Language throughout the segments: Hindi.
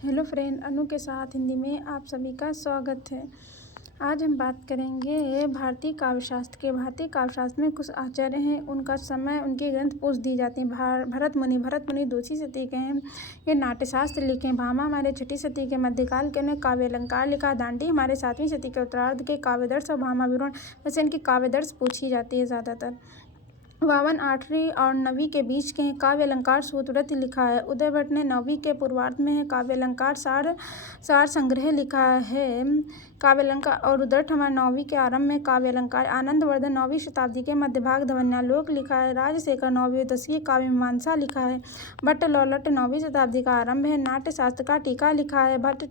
हेलो फ्रेंड, अनु के साथ हिंदी में आप सभी का स्वागत है। आज हम बात करेंगे भारतीय काव्यशास्त्र के। भारतीय काव्यशास्त्र में कुछ आचार्य हैं, उनका समय, उनके ग्रंथ पोस्ट दी जाती हैं। भरत मुनि 2वीं शती के हैं। ये नाट्यशास्त्र लिखे हैं। भामा हमारे 6वीं शती के मध्यकाल के, उन्हें काव्य अलंकार लिखा। दांडी हमारे 7वीं शती के उत्तरार्ध के काव्यदर्श और भामा विवरण, वैसे इनकी काव्यदर्श पूछी जाती है ज़्यादातर। वावन 8वीं और 9वीं के बीच के हैं। काव्य अलंकार सूत्रवृत्ति लिखा है। उदय भट्ट ने 9वीं के पूर्वार्ध में है। काव्य अलंकार सार संग्रह लिखा है। काव्य अलंकार और उदट हमारे 9वीं के आरंभ में। काव्य अलंकार आनंदवर्धन 9वीं शताब्दी के मध्यभाग। ध्वन्यालोक लिखा है। राजशेखर 9वीं और 10वीं काव्य मीमांसा लिखा है। भट्ट लौलट 9वीं शताब्दी का आरंभ है। नाट्यशास्त्र का टीका लिखा है। भट्ट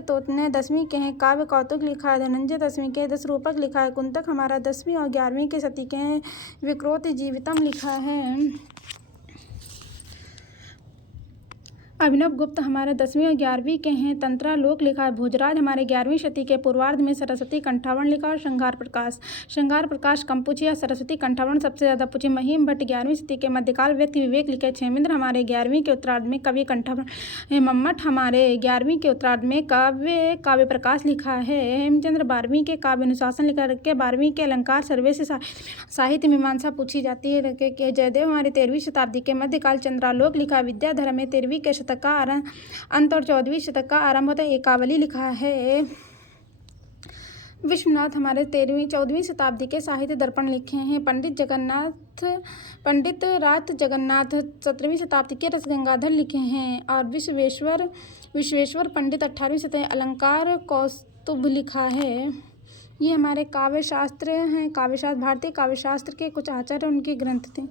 तोत ने 10वीं के हैं। काव्य कौतुक लिखा है। धनंजय 10वीं के। दस रूपक लिखा है। कुंतक हमारा 10वीं और 11वीं के शती के हैं। विक्रोत जीवितम लिखा है। अभिनव गुप्त हमारे 10वीं और 11वीं के हैं। तंत्रालोक लिखा है। भोजराज हमारे 11वीं शती के पूर्वार्ध में। सरस्वती कंठावरण लिखा और श्रृंगार प्रकाश कम पूछे या सरस्वती कंठावरण सबसे ज़्यादा पूछे। महिम भट्ट 11वीं शती के मध्यकाल व्यक्ति विवेक लिखे। क्षेमेंद्र हमारे 11वीं के उत्तरार्ध में कवि कंठावरण। मम्मट हमारे 11वीं के उत्तरार्ध में काव्य प्रकाश लिखा है। हेमचंद्र 12वीं के काव्य अनुशासन लिखा रखे। 12वीं के अलंकार सर्वे से साहित्य मीमांसा पूछी जाती है। जयदेव हमारे 13वीं शताब्दी के मध्यकाल चंद्रालोक लिखा है। विद्याधर में 13वीं के शतक का अंत और 14वीं शतक का आरंभ होता है। एकावली लिखा है। विश्वनाथ हमारे 14वीं शताब्दी के साहित्य दर्पण लिखे हैं। पंडित रात जगन्नाथ 17वीं शताब्दी के रसगंगाधर लिखे हैं। और विश्वेश्वर पंडित 18वीं शताब्दी अलंकार कौस्तुभ लिखा है। ये हमारे काव्यशास्त्र हैं। भारतीय काव्यशास्त्र के कुछ आचार्य उनके ग्रंथ थे।